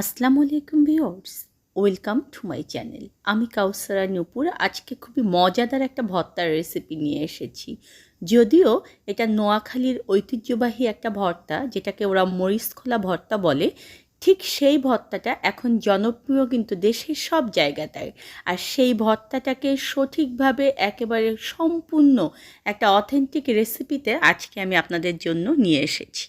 আসসালামু আলাইকুম viewers, welcome to my channel. আমি কাউসারা নূপুর, আজকে খুবই মজাদার একটা ভর্তার রেসিপি নিয়ে এসেছি। যদিও এটা নোয়াখালীর ঐতিহ্যবাহী একটা ভর্তা, যেটাকে ওরা মরিচখোলা ভর্তা বলে, ঠিক সেই ভর্তাটা এখন জনপ্রিয় কিন্তু দেশের সব জায়গাটায়। আর সেই ভর্তাটাকে সঠিকভাবে একেবারে সম্পূর্ণ একটা অথেন্টিক রেসিপিতে আজকে আমি আপনাদের জন্য নিয়ে এসেছি।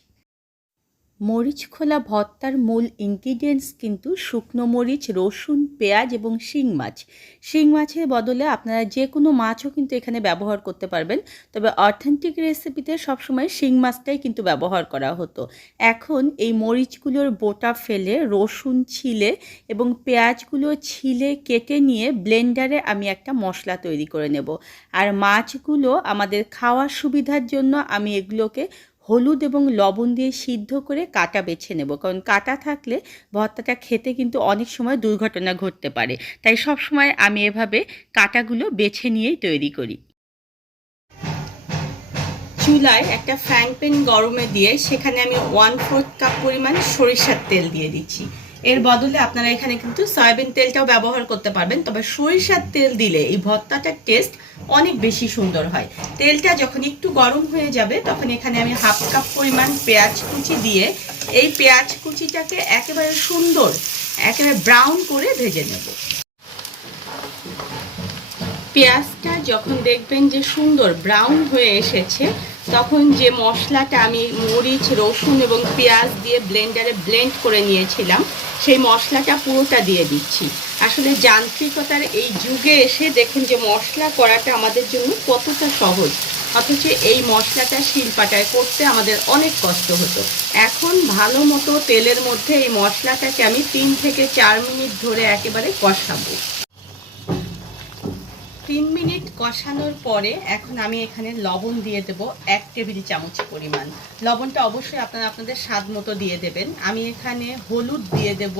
মরিচ খোলা ভর্তার মূল ইনগ্রিডিয়েন্টস কিন্তু শুকনো মরিচ, রসুন, পেঁয়াজ এবং শিং মাছ। শিং মাছের বদলে আপনারা যে কোনো মাছও কিন্তু এখানে ব্যবহার করতে পারবেন। তবে অথেন্টিক রেসিপিতে সবসময় শিং মাছটাই কিন্তু ব্যবহার করা হতো। এখন এই মরিচগুলোর বোটা ফেলে রসুন ছিলে এবং পেঁয়াজগুলো ছিলে কেটে নিয়ে ব্লেন্ডারে আমি একটা মশলা তৈরি করে নেব। আর মাছগুলো আমাদের খাওয়ার সুবিধার জন্য আমি এগুলোকে হলুদ এবং লবণ দিয়ে সিদ্ধ করে কাটা বেছে নেব। কারণ কাটা থাকলে ভর্তাটা খেতে কিন্তু অনেক সময় দুর্ঘটনা ঘটতে পারে। তাই সব সময় আমি এভাবে কাটাগুলো বেছে নিয়েই তৈরি করি। চুলায় একটা ফ্যাং প্যান গরমে দিয়ে সেখানে আমি ওয়ান ফোর্থ কাপ পরিমাণ সরিষার তেল দিয়ে দিচ্ছি। এর বদলে আপনারা এখানে কিন্তু সয়াবিন তেলটাও ব্যবহার করতে পারবেন। তবে সরিষার তেল দিলে এই ভর্তাটার টেস্ট অনেক বেশি সুন্দর হয়। তেলটা যখন একটু গরম হয়ে যাবে, তখন এখানে আমি হাফ কাপ পরিমাণ পেঁয়াজ কুচি দিয়ে এই পেঁয়াজ কুচিটাকে একেবারে সুন্দর, একেবারে ব্রাউন করে ভেজে নেব। পেঁয়াজটা যখন দেখবেন যে সুন্দর ব্রাউন হয়ে এসেছে, তখন যে মশলাটা আমি মরিচ, রসুন এবং পেঁয়াজ দিয়ে ব্লেন্ডারে ব্লেন্ড করে নিয়েছিলাম, সেই মশলাটা পুরোটা দিয়ে দিচ্ছি। আসলে যান্ত্রিকতার এই যুগে এসে দেখুন যে মশলা করাটা আমাদের জন্য কতটা সহজ। অথচ এই মশলাটা শিলপাটায় করতে আমাদের অনেক কষ্ট হতো। এখন ভালো মতো তেলের মধ্যে এই মশলাটাকে আমি তিন থেকে চার মিনিট ধরে একেবারে কষাবো। তিন মিনিট কষানোর পরে এখন আমি এখানে লবণ দিয়ে দেব এক টেবিল চামচ পরিমাণ। লবণটা অবশ্যই আপনারা আপনাদের স্বাদ মতো দিয়ে দেবেন। আমি এখানে হলুদ দিয়ে দেব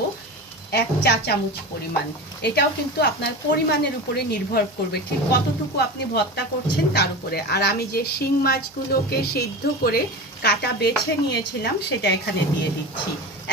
এক চা চামচ পরিমাণ। এটাও কিন্তু আপনার পরিমাণের উপরে নির্ভর করবে, ঠিক কতটুকু আপনি ভর্তা করছেন তার উপরে। আর আমি যে শিং মাছগুলোকে সিদ্ধ করে কাটা বেছে নিয়েছিলাম, সেটা এখানে দিয়ে দিচ্ছি।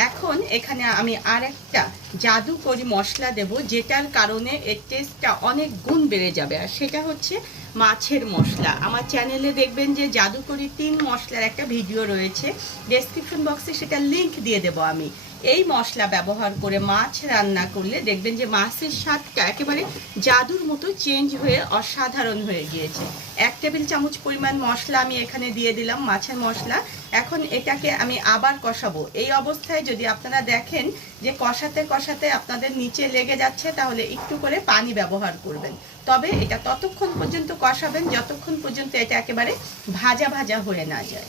এখন এখানে আমি আর একটা জাদুকরি মশলা দেব, যেটার কারণে এর টেস্টটা অনেক গুণ বেড়ে যাবে। আর সেটা হচ্ছে মাছের মশলা। আমার চ্যানেলে দেখবেন যে জাদুকরি তিন মশলার একটা ভিডিও রয়েছে। ডেসক্রিপশন বক্সে সেটা লিংক দিয়ে দেব আমি। এই মশলা ব্যবহার করে মাছ রান্না করলে দেখবেন যে মাছের স্বাদটা একেবারে জাদুর মতো চেঞ্জ হয়ে অসাধারণ হয়ে গিয়েছে। এক টেবিল চামচ পরিমাণ মশলা আমি এখানে দিয়ে দিলাম, মাছের মশলা। এখন এটাকে আমি আবার কষাবো। এই অবস্থায় যদি আপনারা দেখেন যে কষাতে কষাতে আপনাদের নিচে লেগে যাচ্ছে, তাহলে একটু করে পানি ব্যবহার করবেন। তবে এটা ততক্ষণ পর্যন্ত কষাবেন, যতক্ষণ পর্যন্ত এটা একেবারে ভাজা ভাজা হয়ে না যায়।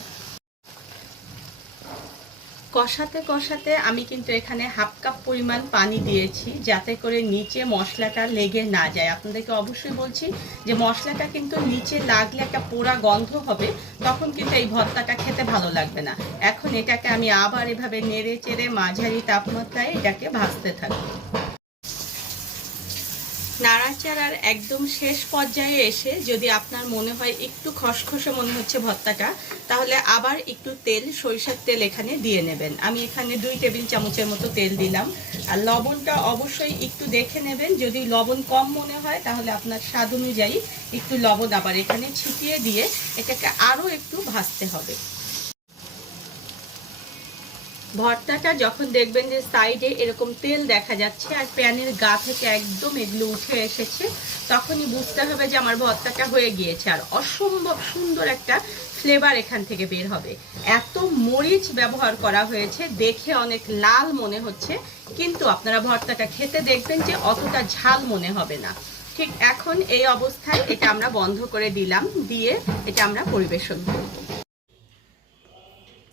কষাতে কষাতে আমি কিন্তু এখানে হাফ কাপ পরিমাণ পানি দিয়েছি যাতে করে নিচে মশলাটা লেগে না যায়। আপনাদেরকে অবশ্যই বলছি যে মশলাটা কিন্তু নিচে লাগলে একটা পোড়া গন্ধ হবে, তখন কিন্তু এই ভর্তাটা খেতে ভালো লাগবে না। এখন এটাকে আমি আবার এভাবে নেড়ে চেড়ে মাঝারি তাপমাত্রায় এটাকে ভাজতে থাকব। নাড়াচাড়ার একদম শেষ পর্যায়ে এসে যদি আপনার মনে হয় একটু খসখসে মনে হচ্ছে ভর্তাটা, তাহলে আবার একটু তেল, সরিষার তেল এখানে দিয়ে নেবেন। আমি এখানে দুই টেবিল চামচের মতো তেল দিলাম। আর লবণটা অবশ্যই একটু দেখে নেবেন। যদি লবণ কম মনে হয়, তাহলে আপনার স্বাদ অনুযায়ী একটু লবণ আবার এখানে ছিটিয়ে দিয়ে এটাকে আরও একটু ভাজতে হবে। ভর্তাটা যখন দেখবেন যে সাইডে এরকম তেল দেখা যাচ্ছে আর প্যানের গা থেকে একদম এগুলো উঠে এসেছে, তখনই বুঝতে হবে যে আমার ভর্তাটা হয়ে গিয়েছে। আর অসম্ভব সুন্দর একটা ফ্লেভার এখান থেকে বের হবে। এত মরিচ ব্যবহার করা হয়েছে, দেখে অনেক লাল মনে হচ্ছে, কিন্তু আপনারা ভর্তাটা খেতে দেখবেন যে অতটা ঝাল মনে হবে না। ঠিক এখন এই অবস্থায় এটা আমরা বন্ধ করে দিলাম, দিয়ে এটা আমরা পরিবেশন করব।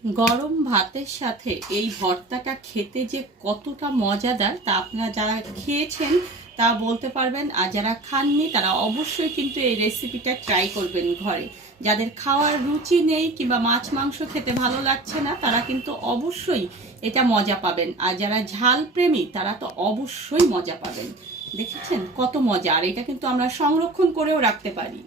গরম ভাতের সাথে এই ভর্তাটা খেতে যে কতটা মজাদার তা আপনারা যারা খেয়েছেন তা বলতে পারবেন আর যারা খাননি তারা অবশ্যই কিন্তু এই রেসিপিটা ট্রাই করবেন ঘরে। যাদের খাওয়ার রুচি নেই কিংবা মাছ, মাংস খেতে ভালো লাগছে না, তারা কিন্তু অবশ্যই এটা মজা পাবেন। আর যারা ঝাল প্রেমী তারা তো অবশ্যই মজা পাবেন। দেখেছেন? কত মজা। আর এটা কিন্তু আমরা সংরক্ষণ করেও রাখতে পারি।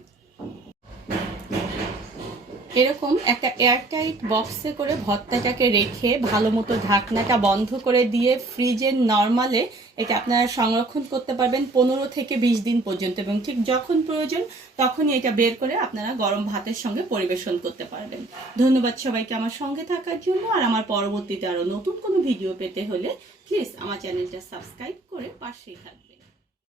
এরকম একটা এয়ারটাইট বক্সে করে ভর্তাটাকে রেখে ভালো মতো ঢাকনাটা বন্ধ করে দিয়ে ফ্রিজের নর্মালে এটা আপনারা সংরক্ষণ করতে পারবেন পনেরো থেকে বিশ দিন পর্যন্ত এবং ঠিক যখন প্রয়োজন তখনই এটা বের করে আপনারা গরম ভাতের সঙ্গে পরিবেশন করতে পারবেন। ধন্যবাদ সবাইকে আমার সঙ্গে থাকার জন্য আর আমার পরবর্তীতে আরও নতুন কোনো ভিডিও পেতে হলে প্লিজ আমার চ্যানেলটা সাবস্ক্রাইব করে পাশেই থাকবেন।